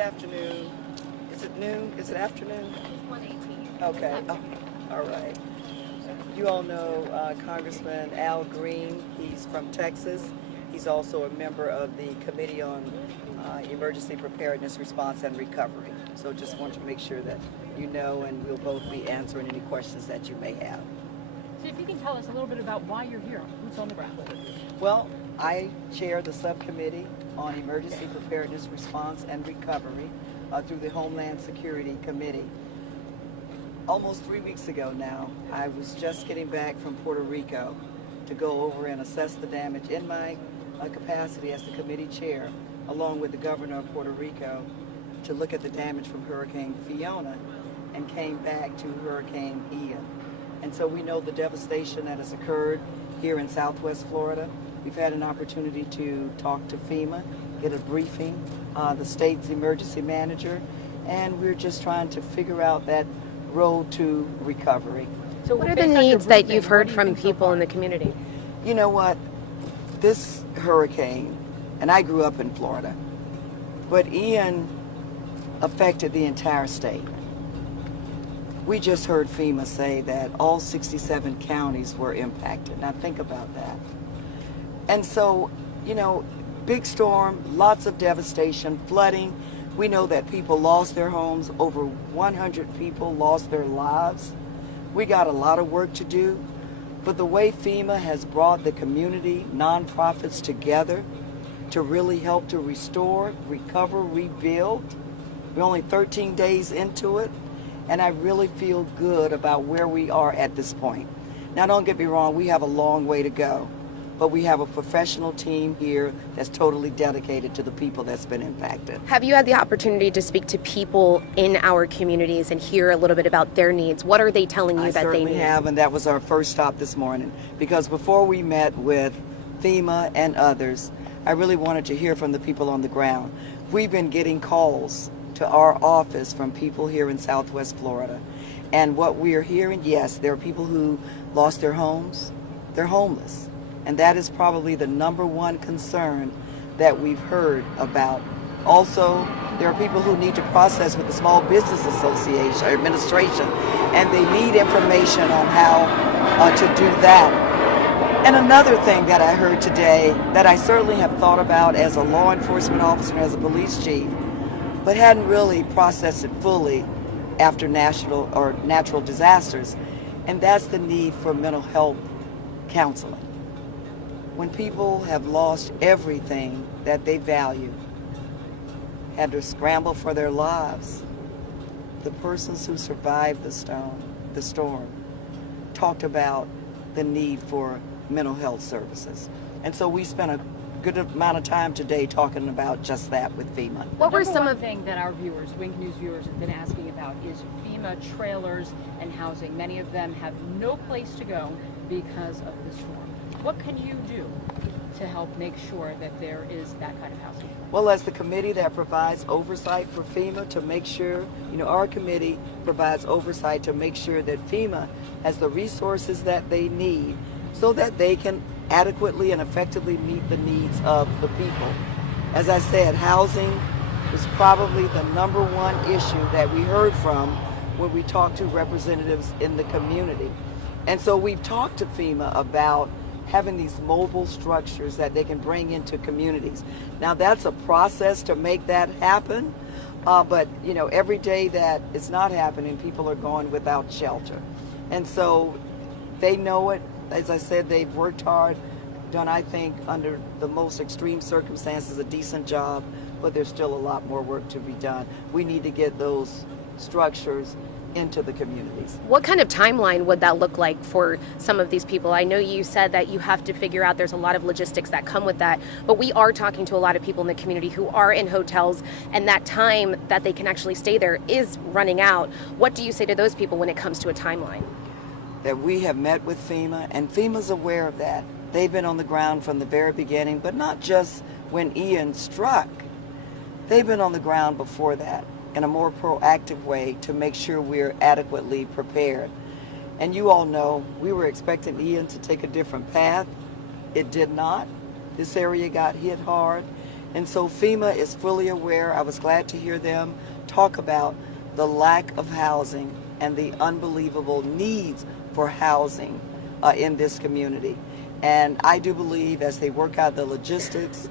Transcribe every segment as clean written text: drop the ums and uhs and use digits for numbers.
afternoon. Is it noon? Is it afternoon? It's 1:18. Okay. Oh, all right. You all know Congressman Al Green. He's from Texas. He's also a member of the Committee on Emergency Preparedness, Response, and Recovery. So just want to make sure that you know, and we'll both be answering any questions that you may have. So if you can tell us a little bit about why you're here, boots on the ground. Well, I chair the subcommittee on Emergency Preparedness, Response, and Recovery through the Homeland Security Committee. Almost 3 weeks ago now, I was just getting back from Puerto Rico to go over and assess the damage in my capacity as the committee chair, along with the governor of Puerto Rico, to look at the damage from Hurricane Fiona, and came back to Hurricane Ian. And so we know the devastation that has occurred here in Southwest Florida. We've had an opportunity to talk to FEMA, get a briefing, the state's emergency manager, and we're just trying to figure out that road to recovery. So what are the needs that you've heard from people in the community? You know what? This hurricane, and I grew up in Florida, but Ian affected the entire state. We just heard FEMA say that all 67 counties were impacted. Now think about that. And so, you know, big storm, lots of devastation, flooding. We know that people lost their homes. Over 100 people lost their lives. We got a lot of work to do. But the way FEMA has brought the community, nonprofits together to really help to restore, recover, rebuild. We're only 13 days into it, and I really feel good about where we are at this point. Now, don't get me wrong, we have a long way to go, but we have a professional team here that's totally dedicated to the people that's been impacted. Have you had the opportunity to speak to people in our communities and hear a little bit about their needs? What are they telling you that they need? I certainly have, and that was our first stop this morning, because before we met with FEMA and others, I really wanted to hear from the people on the ground. We've been getting calls to our office from people here in Southwest Florida. And what we are hearing, yes, there are people who lost their homes, they're homeless. And that is probably the number one concern that we've heard about. Also, there are people who need to process with the Small Business Association, Administration, and they need information on how to do that. And another thing that I heard today that I certainly have thought about as a law enforcement officer, as a police chief, but hadn't really processed it fully after natural disasters, and that's the need for mental health counseling. When people have lost everything that they value, had to scramble for their lives, the persons who survived the storm talked about the need for mental health services. And so we spent a good amount of time today talking about just that with FEMA. What were some of the thing that our viewers, Wink News viewers, have been asking about is FEMA trailers and housing. Many of them have no place to go because of the storm. What can you do to help make sure that there is that kind of housing? Well, as the committee that provides oversight for FEMA, to make sure, our committee provides oversight to make sure that FEMA has the resources that they need so that they can adequately and effectively meet the needs of the people. As I said, housing was probably the number one issue that we heard from when we talked to representatives in the community. And so we've talked to FEMA about having these mobile structures that they can bring into communities. Now that's a process to make that happen, but every day that it's not happening, people are going without shelter. And so they know it. As I said, they've worked hard, done, I think, under the most extreme circumstances, a decent job, but there's still a lot more work to be done. We need to get those structures into the communities. What kind of timeline would that look like for some of these people? I know you said that you have to figure out there's a lot of logistics that come with that, but we are talking to a lot of people in the community who are in hotels, and that time that they can actually stay there is running out. What do you say to those people when it comes to a timeline? That we have met with FEMA, and FEMA's aware of that. They've been on the ground from the very beginning, but not just when Ian struck. They've been on the ground before that in a more proactive way to make sure we're adequately prepared. And you all know we were expecting Ian to take a different path. It did not. This area got hit hard. And so FEMA is fully aware. I was glad to hear them talk about the lack of housing and the unbelievable needs for housing in this community. And I do believe as they work out the logistics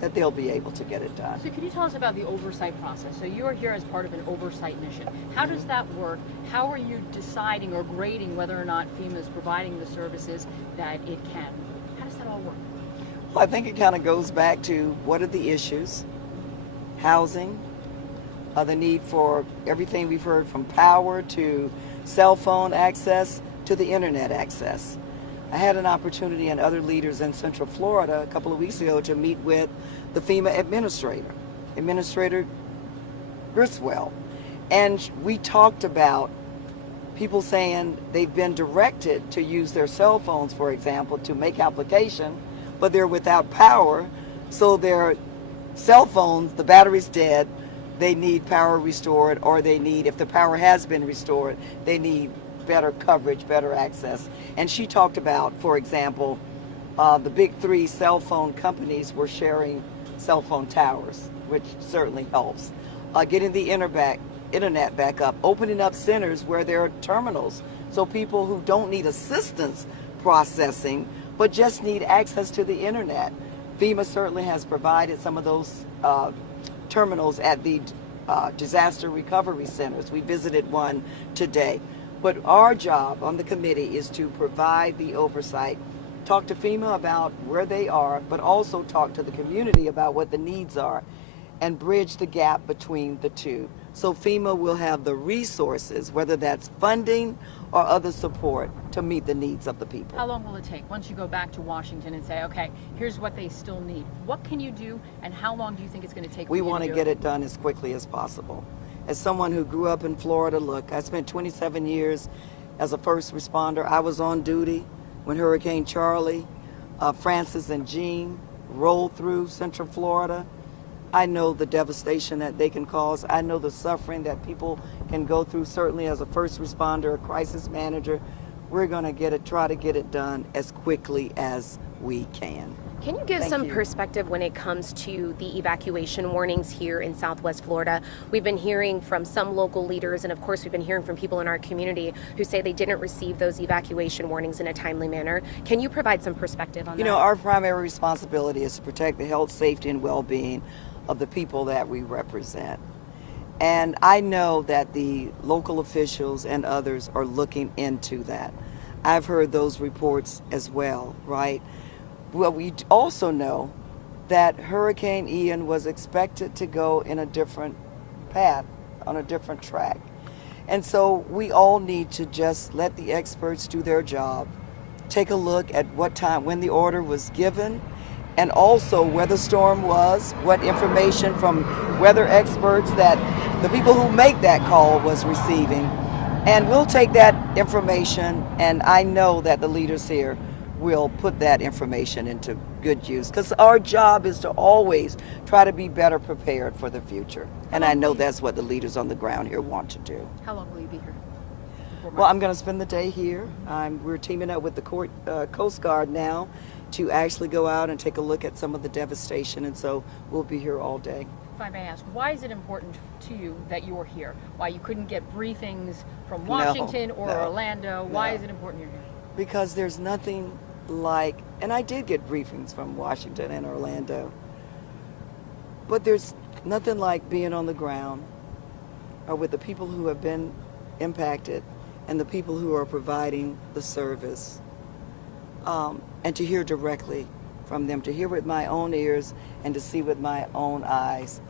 that they'll be able to get it done. So can you tell us about the oversight process? So you are here as part of an oversight mission. How does that work? How are you deciding or grading whether or not FEMA is providing the services that it can? How does that all work? Well, I think it kind of goes back to what are the issues? Housing, the need for everything we've heard from power to cell phone access to the internet access. I had an opportunity and other leaders in Central Florida a couple of weeks ago to meet with the FEMA Administrator Griswold. And we talked about people saying they've been directed to use their cell phones, for example, to make application, but they're without power. So their cell phones, the battery's dead, they need power restored, or they need, if the power has been restored, they need better coverage, better access. And she talked about, for example, the big three cell phone companies were sharing cell phone towers, which certainly helps. Getting the internet back up, opening up centers where there are terminals, so people who don't need assistance processing, but just need access to the internet. FEMA certainly has provided some of those terminals at the disaster recovery centers. We visited one today. But our job on the committee is to provide the oversight, talk to FEMA about where they are, but also talk to the community about what the needs are and bridge the gap between the two. So FEMA will have the resources, whether that's funding or other support, to meet the needs of the people. How long will it take once you go back to Washington and say, okay, here's what they still need? What can you do, and how long do you think it's going to take? We want to get it done as quickly as possible. As someone who grew up in Florida, look, I spent 27 years as a first responder. I was on duty when Hurricane Charlie, Francis and Jean rolled through Central Florida. I know the devastation that they can cause. I know the suffering that people can go through. Certainly as a first responder, a crisis manager, we're going to try to get it done as quickly as we can. Can you give some perspective when it comes to the evacuation warnings here in Southwest Florida? We've been hearing from some local leaders, and of course we've been hearing from people in our community who say they didn't receive those evacuation warnings in a timely manner. Can you provide some perspective on that? You know, our primary responsibility is to protect the health, safety, and well-being of the people that we represent. And I know that the local officials and others are looking into that. I've heard those reports as well, right? Well, we also know that Hurricane Ian was expected to go in a different path, on a different track. And so we all need to just let the experts do their job, take a look at what time, when the order was given, and also where the storm was, what information from weather experts that the people who make that call was receiving. And we'll take that information, and I know that the leaders here will put that information into good use, because our job is to always try to be better prepared for the future. And I know that's what the leaders on the ground here want to do. How long will you be here? Well, I'm going to spend the day here. We're teaming up with the Coast Guard now to actually go out and take a look at some of the devastation, and so we'll be here all day. If I may ask, why is it important to you that you're here? Why you couldn't get briefings from Washington or Orlando? Why is it important you're here? Because there's nothing like, and I did get briefings from Washington and Orlando, but there's nothing like being on the ground or with the people who have been impacted and the people who are providing the service, and to hear directly from them, to hear with my own ears and to see with my own eyes.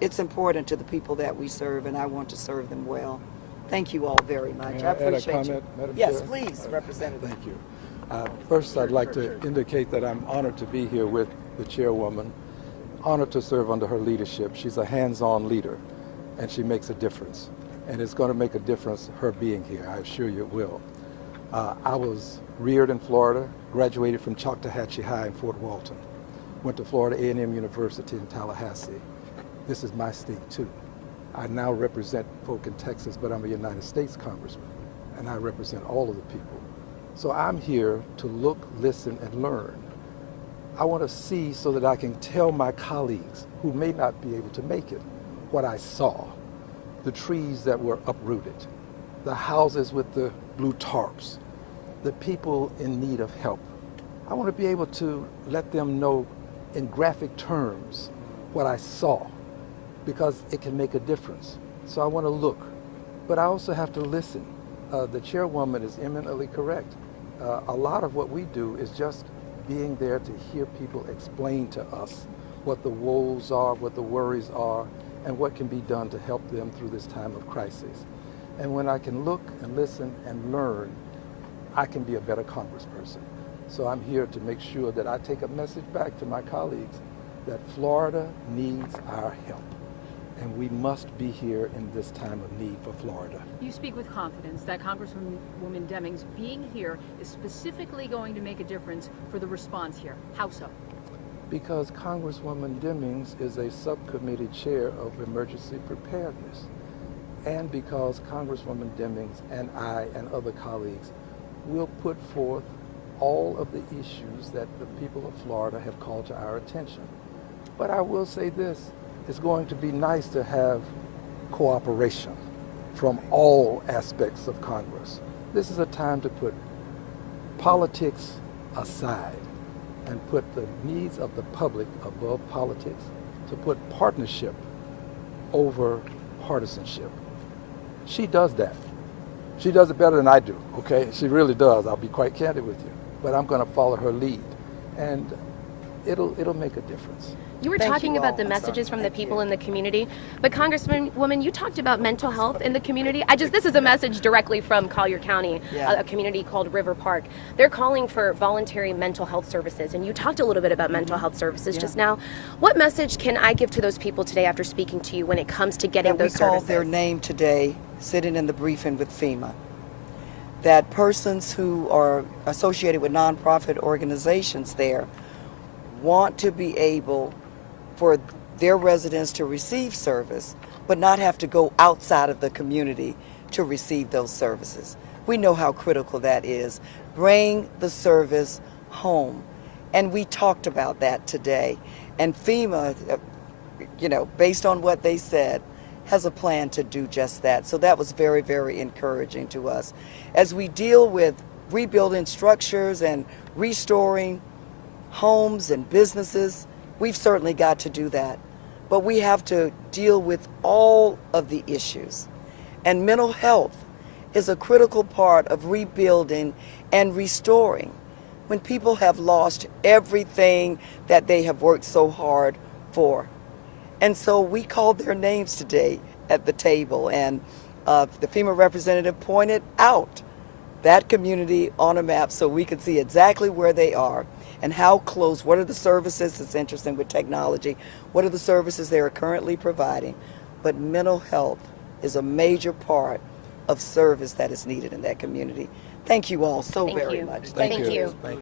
It's important to the people that we serve, and I want to serve them well. Thank you all very much. I appreciate add a comment, Madam Yes, Chair? please, Representative. Thank you. First, I'd like to indicate that I'm honored to be here with the chairwoman, honored to serve under her leadership. She's a hands-on leader, and she makes a difference. And it's going to make a difference, her being here. I assure you it will. I was reared in Florida, graduated from Choctawhatchee High in Fort Walton, went to Florida A&M University in Tallahassee. This is my state, too. I now represent folk in Texas, but I'm a United States Congressman, and I represent all of the people. So I'm here to look, listen, and learn. I want to see so that I can tell my colleagues who may not be able to make it what I saw. The trees that were uprooted, the houses with the blue tarps, the people in need of help. I want to be able to let them know in graphic terms what I saw, because it can make a difference. So I want to look, but I also have to listen. The chairwoman is eminently correct. A lot of what we do is just being there to hear people explain to us what the woes are, what the worries are, and what can be done to help them through this time of crisis. And when I can look and listen and learn, I can be a better congressperson. So I'm here to make sure that I take a message back to my colleagues that Florida needs our help. And we must be here in this time of need for Florida. You speak with confidence that Congresswoman Demings being here is specifically going to make a difference for the response here. How so? Because Congresswoman Demings is a subcommittee chair of Emergency Preparedness. And because Congresswoman Demings and I and other colleagues will put forth all of the issues that the people of Florida have called to our attention. But I will say this, it's going to be nice to have cooperation from all aspects of Congress. This is a time to put politics aside and put the needs of the public above politics, to put partnership over partisanship. She does that. She does it better than I do, okay? She really does. I'll be quite candid with you. But I'm going to follow her lead, and it'll make a difference. You were Thank talking you about all. the I'm messages sorry. from the Thank people you. in the community, but Congresswoman, you talked about mental health in the community. This is a message directly from Collier County, Yeah. a community called River Park. They're calling for voluntary mental health services, and you talked a little bit about mental health services just now. What message can I give to those people today after speaking to you when it comes to getting That we those called services? their name today, sitting in the briefing with FEMA. That persons who are associated with nonprofit organizations there want to be able for their residents to receive service, but not have to go outside of the community to receive those services. We know how critical that is. Bring the service home. And we talked about that today. And FEMA, based on what they said, has a plan to do just that. So that was very, very encouraging to us. As we deal with rebuilding structures and restoring homes and businesses, we've certainly got to do that. But we have to deal with all of the issues. And mental health is a critical part of rebuilding and restoring when people have lost everything that they have worked so hard for. And so we called their names today at the table, and the FEMA representative pointed out that community on a map so we could see exactly where they are and how close, what are the services, it's interesting with technology, what are the services they are currently providing. But mental health is a major part of service that is needed in that community. Thank you all so Thank very you. much. Thank you. Thank